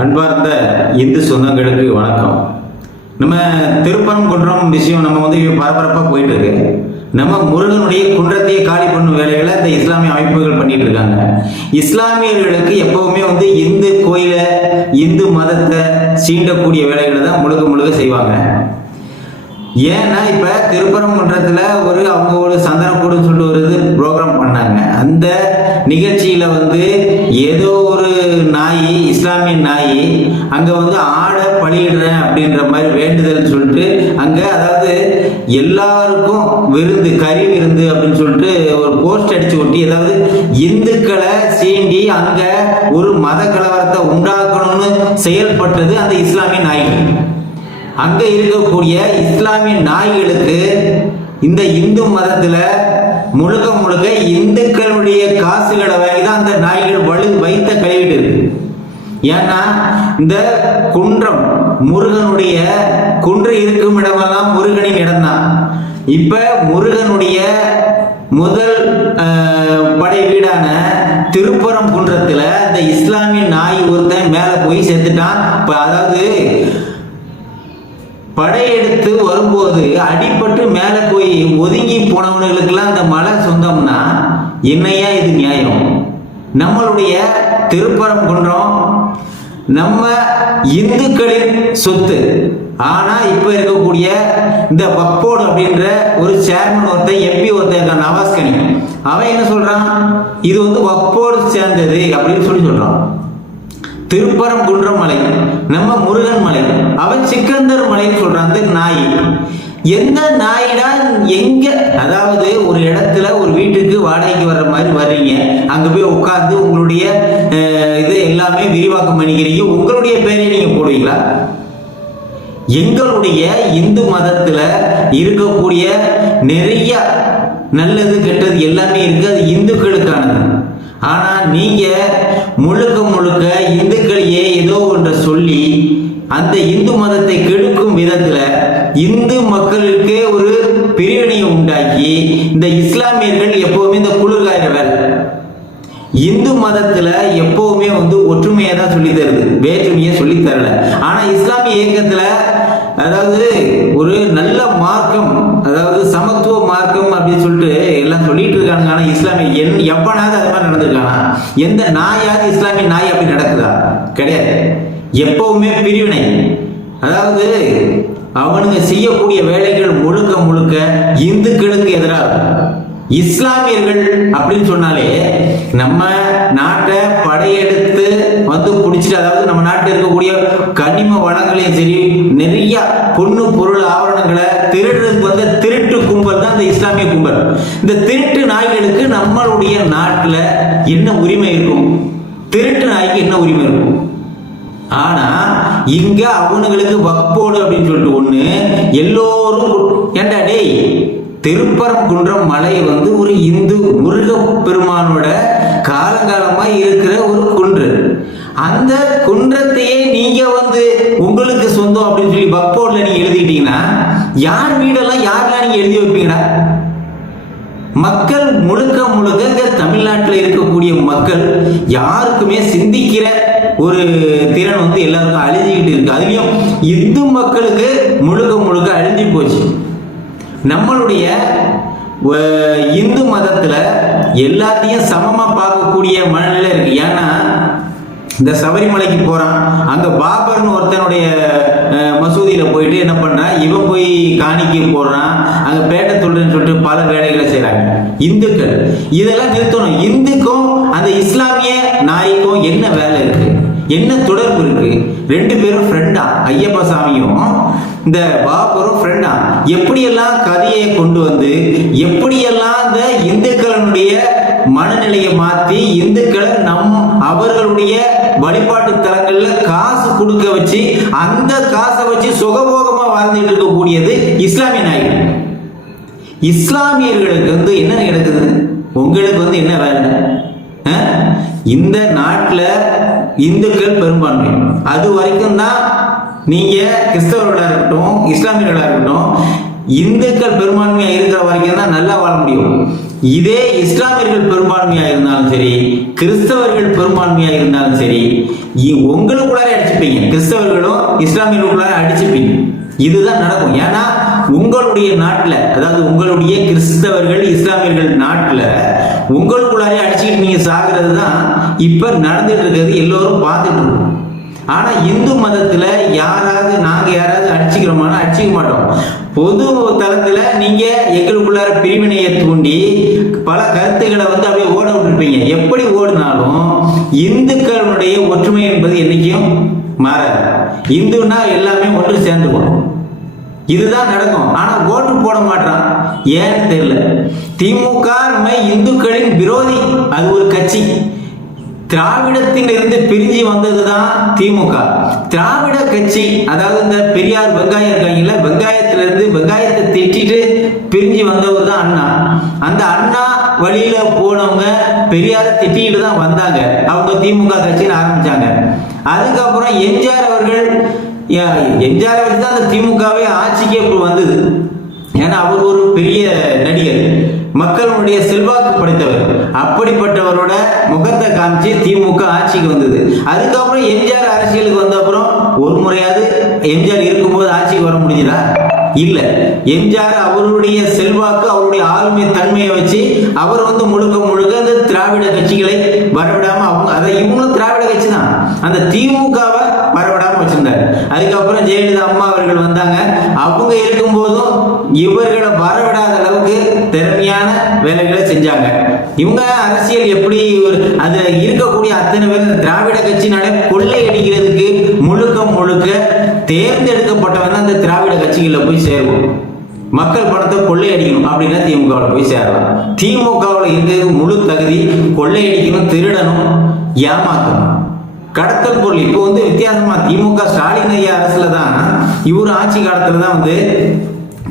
அன்பார்ந்த இந்து சொந்தங்களுக்கு வணக்கம். நம்ம திருப்பரங்குன்றம் விஷயம் நம்ம வந்து பரபரப்பாக போயிட்டு இருக்கு நம்ம முருகனுடைய குன்றத்தையே காலி பண்ணும் வேலைகளை இந்த இஸ்லாமிய அமைப்புகள் பண்ணிட்டு இருக்காங்க. இஸ்லாமியர்களுக்கு எப்பவுமே வந்து இந்து கோயிலை இந்து மதத்தை சீண்டக்கூடிய வேலைகளை தான் முழுக்க முழுக்க செய்வாங்க. ஏன்னா இப்ப திருப்பரங்குன்றத்துல ஒரு அவங்க ஒரு சந்தனக்கூடுன்னு சொல்லிட்டு அங்கே வந்து ஆடை பழியிடுறேன் அப்படின்ற மாதிரி வேண்டுதல் சொல்லிட்டு அங்கே அதாவது எல்லாருக்கும் விருந்து கறி விருந்து அப்படின்னு சொல்லிட்டு ஒரு போஸ்ட் அடிச்சு ஒட்டி அதாவது இந்துக்களை சீண்டி அங்கே ஒரு மத கலவரத்தை உண்டாக்கணும்னு செயல்பட்டது அந்த இஸ்லாமிய நாய்கள். அங்கே இருக்கக்கூடிய இஸ்லாமிய நாய்களுக்கு இந்த இந்து மதத்தில் முழுக்க முழுக்க இந்துக்களுடைய காசுகளை வாங்கி தான் அந்த நாய்கள் வலு வைத்த கழிவிட்டு இருக்கு. ஏன்னா இந்த குன்றம் முருகனுடைய குன்று இருக்கும் இடமெல்லாம் முருகனின் இடம்தான். இப்ப முருகனுடைய முதல் படை வீடான திருப்பரம் குன்றத்துல இந்த இஸ்லாமிய நாய் ஒருத்தன் மேல போய் செத்துட்டான் இப்ப அதாவது படையெடுத்து வரும்போது அடிபட்டு மேலே போய் ஒதுங்கி போனவனுங்களுக்கெல்லாம் அந்த மலை சொந்தம்னா என்னையா இது நியாயம்? நம்மளுடைய திருப்பரம் குன்றம் நம்ம இந்துக்களின் சொத்து. ஆனா இப்ப இருக்கக்கூடிய இந்த வக்போர்டு அப்படின்ற ஒரு சேர்மன் ஒருத்தன் எம்பி ஒருத்தன் இருக்கான் நவாஸ்கனி. அவன் என்ன சொல்றான்? இது வந்து வக்போர்டு சேர்ந்தது அப்படின்னு சொல்லி சொல்றான். திருப்பரம் குன்றம் மலை நம்ம முருகன் மலை அவன் சிக்கந்தர் மலைன்னு சொல்றான் அந்த நாய். எந்த நாயினா எங்க அதாவது ஒரு இடத்துல ஒரு வீட்டுக்கு வாடகைக்கு வர்ற மாதிரி வர்றீங்க. அங்க போய் உட்கார்ந்து உங்களுடைய இது எல்லாமே விரிவாக்கம் பண்ணிக்கிறீங்க. உங்களுடைய பேரை நீங்க போடுவீங்களா? எங்களுடைய இந்து மதத்துல இருக்கக்கூடிய நிறைய நல்லது கெட்டது எல்லாமே இருக்கு. அது இந்துக்களுக்கானது. ஆனா நீங்க முழுக்க முழுக்க இந்துக்களையே ஏதோ ஒன்றை சொல்லி அந்த இந்து மதத்தை கெடுக்கும் விதத்துல இந்து மக்களுக்கே ஒரு பிரிவினையை உண்டாக்கி இந்த இஸ்லாமியர்கள் எப்பவுமே இந்த குளிர்காயிற இந்து மதத்துல எப்பவுமே வந்து ஒற்றுமையை தான் சொல்லி தருது. வேற்றுமையை சொல்லி தரல. ஆனா இஸ்லாமிய இயக்கத்துல அதாவது ஒரு நல்ல மார்க்கம் அதாவது சமத்துவ மார்க்கம் அப்படின்னு சொல்லிட்டு எல்லாம் சொல்லிட்டு இருக்காங்க ஆனால் இஸ்லாமிய என் எப்பனாவது அது மாதிரி நடந்திருக்கானா எந்த நாயாவது இஸ்லாமிய நாய் அப்படி நடக்குதா? கிடையாது. எப்பவுமே பிரிவினை. அதாவது அவனுங்க செய்யக்கூடிய வேலைகள் முழுக்க முழுக்க இந்துக்களுக்கு எதிராக இஸ்லாமியர்கள் அப்படின்னு சொன்னாலே நம்ம நாட்டை படையெடுத்து வந்து பிடிச்சிட்டு அதாவது நம்ம நாட்டில் இருக்கக்கூடிய கனிம வளங்களையும் சரி நிறைய பொண்ணு பொருள் ஆவரணங்களை திருடுறதுக்கு வந்து திருட்டு கும்பல் தான் இந்த இஸ்லாமிய கும்பல். இந்த திருட்டு நாய்களுக்கு நம்மளுடைய நாட்டில் என்ன உரிமை இருக்கும்? திருட்டு நாய்க்கு என்ன உரிமை இருக்கும்? ஆனா இங்க அவனுங்களுக்கு வக்போடு அப்படின்னு சொல்லிட்டு ஒண்ணு எல்லோரும் ஏண்டா டேய் திருப்பரங்குன்றம் மலை வந்து ஒரு இந்து முருக பெருமானோட காலங்காலமாக இருக்கிற ஒரு குன்று. அந்த குன்றத்தையே நீங்க வந்து உங்களுக்கு சொந்தம் அப்படின்னு சொல்லி பக்போர்டில் நீங்க எழுதிக்கிட்டீங்கன்னா யார் வீடெல்லாம் யாரெல்லாம் நீங்க எழுதி வைப்பீங்கடா மக்கள் முழுக்க முழுக்க இந்த தமிழ்நாட்டில் இருக்கக்கூடிய மக்கள் யாருக்குமே சிந்திக்கிற ஒரு திறன் வந்து எல்லாருக்கும் அழிஞ்சிக்கிட்டு இருக்கு. அதுலயும் இந்து மக்களுக்கு முழுக்க முழுக்க அழிஞ்சு போச்சு. நம்மளுடைய இந்து மதத்தில் எல்லாத்தையும் சமமாக பார்க்கக்கூடிய மனநிலை இருக்கு. ஏன்னா இந்த சபரிமலைக்கு போகிறான் அங்கே பாபர்னு ஒருத்தனுடைய மசூதியில் போயிட்டு என்ன பண்ணுறான் இவன் போய் காணிக்கை போடுறான். அங்கே பேட்டை தொழுன்னு சொல்லிட்டு பல வேலைகளை செய்கிறாங்க இந்துக்கள். இதெல்லாம் நிறுத்தணும். இந்துக்கும் அந்த இஸ்லாமிய நாய்க்கும் என்ன வேலை இருக்குது என்ன தொடர்பு இருக்கு? ரெண்டு பேரும் ஃப்ரெண்டா ஐயப்ப சாமியும் இந்த பாபரும் ஃப்ரெண்டா எப்படியெல்லாம் கதையை கொண்டு வந்து எப்படியெல்லாம் இந்த இந்துக்களினுடைய மனநிலையை மாத்தி இந்துக்களை நம் அவர்களுடைய வழிபாட்டு தலங்கள்ல காசு கொடுக்க வச்சு அந்த காசை வச்சு சுகபோகமா வாழ்ந்துட்டு இருக்கக்கூடியது இஸ்லாமிய நாயகர். இஸ்லாமியர்களுக்கு வந்து என்ன நடக்குது? உங்களுக்கு வந்து என்ன வேலை? இந்த நாட்டில் இந்துக்கள் பெரும்பான்மை. அது வரைக்கும் தான் நீங்க கிறிஸ்தவர்களா இருக்கட்டும் இஸ்லாமியர்களா இருக்கட்டும் இந்துக்கள் பெரும்பான்மையா இருக்கிற வரைக்கும் தான் நல்லா வாழ முடியும். இதே இஸ்லாமியர்கள் பெரும்பான்மையா இருந்தாலும் சரி கிறிஸ்தவர்கள் பெரும்பான்மையா இருந்தாலும் சரி இ- உங்களுக்குள்ளாரே அடிச்சுப்பீங்க. கிறிஸ்தவர்களும் இஸ்லாமியர்களுக்குள்ளார அடிச்சுப்பீங்க. இதுதான் நடக்கும். ஏன்னா உங்களுடைய நாட்டில் அதாவது உங்களுடைய கிறிஸ்தவர்கள் இஸ்லாமியர்கள் நாட்டில் உங்களுக்குள்ளாரே அடிச்சுக்கிட்டு நீங்கள் சாகிறது தான் இப்போ நடந்துட்டு இருக்கிறது எல்லோரும் பார்த்துட்டு இருக்கோம். ஆனால் இந்து மதத்தில் யாராவது நாங்கள் யாராவது அடிச்சுக்கிறோமானா அடிச்சுக்க மாட்டோம். பொது தளத்தில் நீங்கள் எங்களுக்குள்ளார பிரிவினையை தூண்டி பல கருத்துக்களை வந்து அப்படியே ஓட விட்டுருப்பீங்க. எப்படி ஓடினாலும் இந்துக்களுடைய ஒற்றுமை என்பது என்றைக்கும் மாறாது. இந்துன்னா எல்லாமே ஒன்று சேர்ந்துக்கும் இதுதான் நடக்கும். ஆனா ஓட்டு போட மாட்டான் ஏன்னு தெரியல. திமுக நம்ம இந்துக்களின் விரோதி. அது ஒரு கட்சி. திராவிடத்தில் இருந்து பிரிஞ்சு வந்ததுதான் திமுக. திராவிட கட்சி அதாவது இந்த பெரியார் வெங்காயம் இருக்காங்கல்ல வெங்காயத்திலிருந்து வெங்காயத்தை திட்டிட்டு பிரிஞ்சு வந்தவர் தான் அண்ணா. அந்த அண்ணா வழியில போனவங்க பெரியாரை திட்டிட்டு தான் வந்தாங்க. அவங்க திமுக கட்சின்னு ஆரம்பிச்சாங்க. அதுக்கப்புறம் எம்ஜிஆர் அவர்கள் எம்ஜிஆரை வச்சு தான் அந்த திமுகவே ஆட்சிக்கே இப்போ வந்தது. ஏன்னா அவர் ஒரு பெரிய நடிகர். மக்களுடைய செல்வாக்கு படைத்தவர். அப்படிப்பட்டவரோட முகத்தை காமிச்சு திமுக ஆட்சிக்கு வந்தது. அதுக்கப்புறம் எம்ஜிஆர் அரசியலுக்கு வந்த அப்புறம் ஒரு முறையாவது எம்ஜிஆர் இருக்கும்போது ஆட்சிக்கு வர முடிஞ்சதா? இல்லை. எம்ஜிஆர் அவருடைய செல்வாக்கு அவருடைய ஆளுமை தன்மையை வச்சு அவர் வந்து முழுக்க முழுக்க அந்த திராவிட கட்சிகளை வரவிடாம அவங்க அதை இவங்களும் திராவிட கட்சி தான் அந்த திமுகவை வரவிடாம வச்சிருந்தாரு அதுக்கப்புறம் ஜெயலலிதா அம்மா அவர்கள் வந்தாங்க. அவங்க இருக்கும்போதும் இவர்களை வரவிடாத அளவுக்கு திறமையான வேலைகளை செஞ்சாங்க. இவங்க அரசியல் எப்படி ஒரு- அதுல இருக்கக்கூடிய அத்தனை பேர் திராவிட கட்சினாலே கொள்ளை அடிக்கிறதுக்கு முழுக்க முழுக்க தேர்ந்தெடுக்கப்பட்டவன் அந்த திராவிட கட்சிகளில் போய் சேருவோம். மக்கள் பணத்தை கொள்ளையடிக்கணும் அப்படின்னா திமுகவில் போய் சேரலாம். திமுகவில் இருக்கிறது முழு தகுதி கொள்ளையடிக்கணும் திருடணும் ஏமாத்தணும். கடத்தல் பொருள். இப்போ வந்து வித்தியாசமா திமுக ஸ்டாலின் ஐயா அரசுல தான் இவர் ஆட்சி காலத்துல தான் வந்து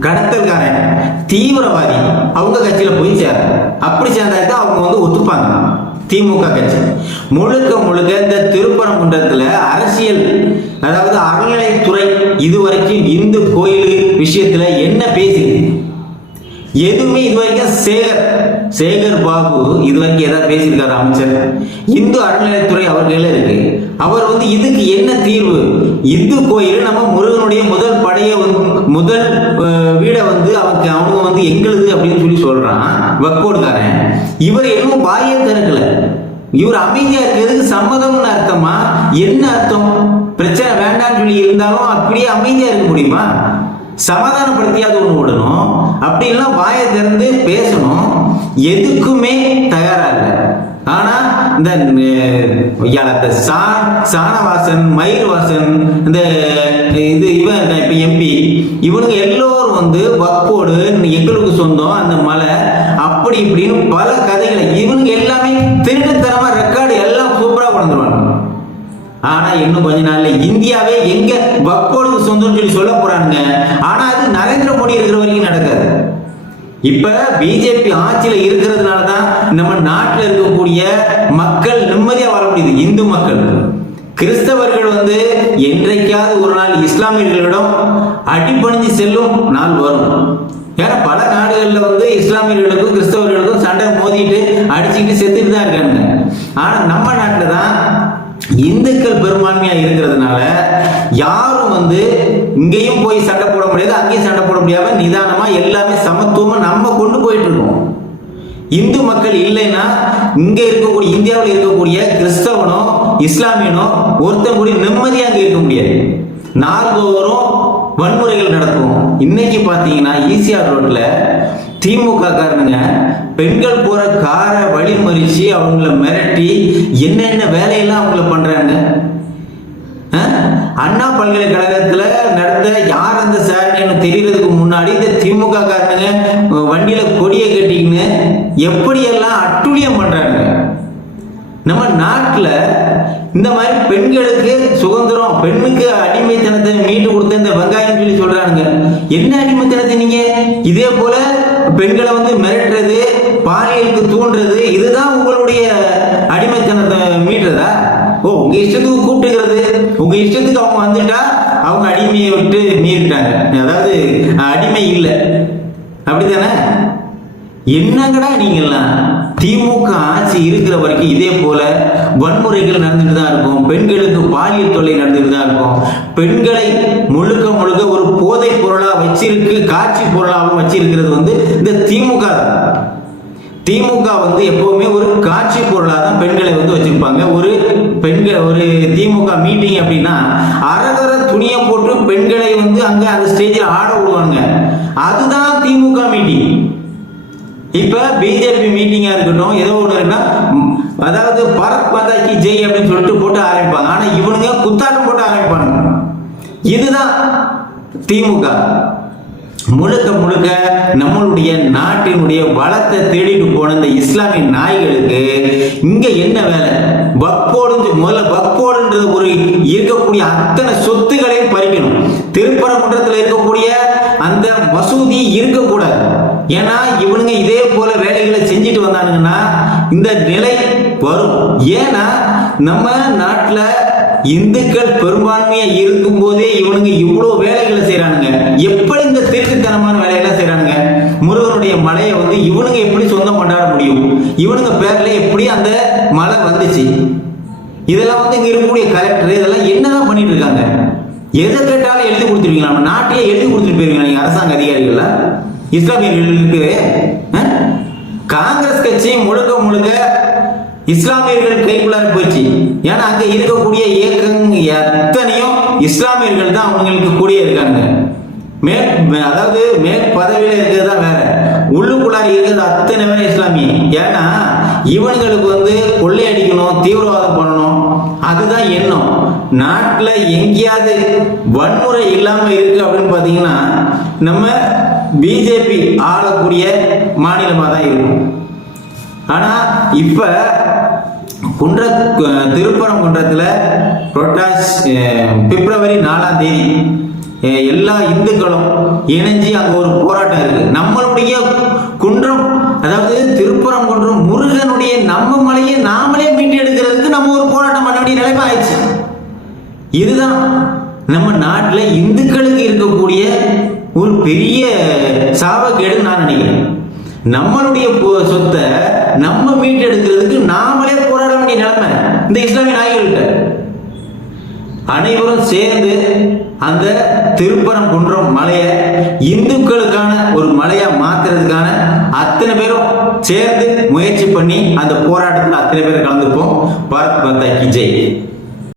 கடத்தல்காரன் தீவிரவாதி அவங்க கட்சியில போய் சேர. அப்படி சேர்ந்தாதான் அவங்க வந்து ஒத்துப்பாங்க. திமுக கட்சி. முழுக்க முழுக்க இந்த திருப்பரங்குன்றத்துல அரசியல் அதாவது அறநிலைத்துறை இதுவரைக்கும் இந்து கோயில் விஷயத்துல என்ன பேசுது? எதுவுமே இது வரைக்கும் சேகர் சேகர் பாபு இது வரைக்கும் ஏதாவது பேசியிருக்காரு அமைச்சர். இந்து அறநிலையத்துறை அவர்கள இருக்கு. அவர் வந்து இதுக்கு என்ன தீர்வு? இந்து கோயில் நம்ம முருகனுடைய முதல் படைய வந்து முதல் வீடை வந்து அவனுக்கு அவங்க வந்து எங்களுது அப்படின்னு சொல்லி சொல்றான் வக்கோடுக்காரன். இவர் எதுவும் வாயே திறக்கல. இவர் அமைதியா இருக்கிறதுக்கு சம்மதம்னு அர்த்தமா? என்ன அர்த்தம்? பிரச்சனை வேண்டாம்னு சொல்லி இருந்தாலும் அப்படியே அமைதியா இருக்க முடியுமா? சமாதானப்படுத்தியாவது ஒன்று விடணும். அப்படின்லாம் வாயை திறந்து பேசணும். எதுக்குமே தயாரா இல்லை. ஆனா இந்த அஹ், சா- சாணவாசன் மயில்வாசன் இந்த இது இவன் இப்ப எம்பி இவனுங்க எல்லோரும் வந்து வக்கோடு எங்களுக்கு சொந்தம் அந்த மலை அப்படி இப்படின்னு பல கதைகளை இவனுங்க எல்லாமே திருட்டுத்தனமா ரெக்கார்டு எல்லாம் சூப்பரா கொண்டுருவாங்க ஆனா இன்னும் கொஞ்ச நாள்ல இந்தியாவே எங்க வக்கோடு சொந்தம்னு சொல்லி சொல்ல போறானுங்க. ஆனா அது நரேந்திர மோடி இருக்கிற வரைக்கும் நடக்காது. இப்ப பிஜேபி ஆட்சியில இருக்கிறதுனால தான் நம்ம நாட்டில் இருக்கக்கூடிய மக்கள் நிம்மதியா வாழ முடியுது. இந்து மக்கள். கிறிஸ்தவர்கள் வந்து என்றைக்காவது ஒரு நாள் இஸ்லாமியர்களிடம் அடிப்பணிஞ்சு செல்லும் நாள் வரும். ஏன்னா பல நாடுகளில் வந்து இஸ்லாமியர்களுக்கும் கிறிஸ்தவர்களுக்கும் சண்டை மோதிட்டு அடிச்சுக்கிட்டு செத்துட்டு தான் இருக்காங்க ஆனா நம்ம நாட்டில் தான் இந்துக்கள் பெரும்பான்மையா இருக்கிறதுனால யாரும் வந்து இங்கேயும் போய் சண்டை போட முடியாது அங்கேயும் சண்டை போட முடியாம நிதானமா எல்லாமே சமத்துவமா நம்ம கொண்டு போயிட்டு இருக்கோம். இந்து மக்கள் இல்லைன்னா இங்க இருக்கக்கூடிய இந்தியாவில் இருக்கக்கூடிய கிறிஸ்தவனோ இஸ்லாமியனோ ஒருத்தன் கூட நிம்மதியா அங்க இருக்க முடியாது. நாள்தோறும் வன்முறைகள் நடக்கும். இன்னைக்கு பாத்தீங்கன்னா ஈசிஆர் ரோட்ல திமுக காரணங்க பெண்கள் போற காரை வழிமறிச்சு அவங்கள மிரட்டி என்னென்ன வேலையெல்லாம் அவங்கள பண்றாங்க? அண்ணா பல்கலைக்கழக அந்த தெரியறதுக்கு முன்னாடி இந்த திமுக காரனுங்க வண்டியில கொடியை கட்டிக்கின்னு எப்படியெல்லாம் அட்டுழியம் பண்றாங்க நம்ம நாட்டில் இந்த மாதிரி பெண்களுக்கு சுதந்திரம் பெண்ணுக்கு அடிமைத்தனத்தை மீட்டு கொடுத்த இந்த வெங்காயம் சொல்லி சொல்றானுங்க. என்ன அடிமைத்தனத்தை நீங்க? இதே போல பெண்களை வந்து மிரட்டுறது பாலியலுக்கு தூண்டுறது இதுதான் உங்களுடைய அடிமைத்தனத்தை மீட்டுறதா? ஓ உங்க இஷ்டத்துக்கு கூப்பிட்டுக்கிறது. உங்க இஷ்டத்துக்கு அவங்க வந்துட்டா அவங்க அடிமையை விட்டு மீறிட்டாங்க. அதாவது அடிமை இல்லை. அப்படித்தானே? என்னங்கடா நீங்கள்லாம்? திமுக ஆட்சி இருக்கிற வரைக்கும் இதே போல வன்முறைகள் நடந்துட்டு தான் இருக்கும். பெண்களுக்கு பாலியல் தொல்லை நடந்துட்டு தான் இருக்கும். பெண்களை முழுக்க முழுக்க ஒரு போதை பொருளா வச்சிருக்கு காட்சி பொருளாகவும் வச்சிருக்கிறது வந்து இந்த திமுக தான். திமுக வந்து எப்பவுமே ஒரு காட்சி பொருளாக தான் பெண்களை வந்து வச்சிருப்பாங்க. ஒரு பெண்கள் ஒரு திமுக மீட்டிங் அப்படின்னா அரக துணியை போட்டு பெண்களை வந்து அங்க அந்த ஸ்டேஜில் ஆட விடுவாங்க. அதுதான் திமுக மீட்டிங் இப்ப பிஜேபி மீட்டிங்கா இருக்கட்டும் ஏதோ ஒண்ணு இருக்குன்னா அதாவது பரத் பதாக்கி ஜெய் அப்படின்னு சொல்லிட்டு போட்டு ஆரம்பிப்பாங்க. ஆனா இவனுங்க குத்தாட்டம் போட்டு ஆரம்பிப்பாங்க. இதுதான் திமுக. முழுக்க முழுக்க நம்மளுடைய நாட்டினுடைய வளத்தை தேடிட்டு போன இந்த இஸ்லாமிய நாய்களுக்கு இங்க என்ன வேலை? பக்போடு முதல்ல பக்போடுன்றது ஒரு இருக்கக்கூடிய அத்தனை சொத்து பறிக்கணும் திருப்பரங்குன்றத்தில் இருக்கக்கூடிய அந்த மசூதி இருக்கக்கூடாது ஏன்னா இவனுங்க இதே போல வேலைகளை செஞ்சுட்டு வந்தானுங்கன்னா இந்த நிலை வரும். ஏன்னா நம்ம நாட்டில் இந்துக்கள் பெரும்பான்மையா இருக்கும் போதே இவனுங்க இவ்வளோ வேலைகளை செய்யறானுங்க எப்படி இந்த திருட்டுத்தனமான வேலைகளை செய்யறானுங்க முருகனுடைய மலையை வந்து இவனுங்க எப்படி சொந்தம் கொண்டாட முடியும்? இவனுங்க பேர்ல எப்படி அந்த மலை வந்துச்சு? இதெல்லாம் வந்து இங்க இருக்கக்கூடிய கலெக்டர் இதெல்லாம் என்னதான் பண்ணிட்டு இருக்காங்க? எதை கேட்டாலும் எழுதி கொடுத்துருவீங்களா? நம்ம நாட்டையே எழுதி கொடுத்துட்டு போயிருவீங்களா நீங்க அரசாங்க அதிகாரிகளில்? இஸ்லாமியர்களுக்கு காங்கிரஸ் கட்சி முழுக்க முழுக்க இஸ்லாமியர்கள் கைக்குள்ளார போச்சு ஏன்னா அங்க இருக்கக்கூடிய இயக்கம் எத்தனையும் இஸ்லாமியர்கள் தான் அவங்களுக்கு கூடிய இருக்காங்க. மே அதாவது மேற்பதவியில் இருக்கிறது தான் வேற. உள்ளுக்குள்ளார இருக்கிறது அத்தனை பேர் இஸ்லாமிய. ஏன்னா இவனுங்களுக்கு வந்து கொள்ளையடிக்கணும் தீவிரவாதம் பண்ணணும். அதுதான் எண்ணம். நாட்டில் எங்கேயாவது வன்முறை இல்லாமல் இருக்கு அப்படின்னு பார்த்தீங்கன்னா நம்ம பிஜேபி ஆளக்கூடிய மாநிலமாக தான் இருக்கும். ஆனால் இப்போ குன்ற திருப்பரங்குன்றத்தில் புரட்டாசி பிப்ரவரி நாலாம் தேதி எல்லா இந்துக்களும் இணைஞ்சு அங்கே ஒரு போராட்டம் இருக்கு. நம்மளுடைய குன்றம் அதாவது திருப்புறம் திருப்பரங்குன்றம் முருகனுடைய நம்ம மலையை நாமளே மீட்டு எடுக்கிறதுக்கு நம்ம ஒரு போராட்டம் பண்ண வேண்டிய நிலைமை ஆயிடுச்சு. இதுதான் நம்ம நாட்டில் இந்துக்களுக்கு இருக்கக்கூடிய ஒரு பெரிய சாபக்கேடுன்னு நான் நினைக்கிறேன். நம்மளுடைய சொத்தை நம்ம மீட்டெடுக்கிறதுக்கு நாமளே போராட வேண்டிய நிலைமை இந்த இஸ்லாமிய நாய்கள்கிட்ட. அனைவரும் சேர்ந்து அந்த திருப்பரம் குன்றம் மலையை இந்துக்களுக்கான ஒரு மலையா மாத்துறதுக்கான அத்தனை பேரும் சேர்ந்து முயற்சி பண்ணி அந்த போராட்டத்தில் அத்தனை பேர் கலந்துருப்போம். பாரத் மாதா கி ஜெய்.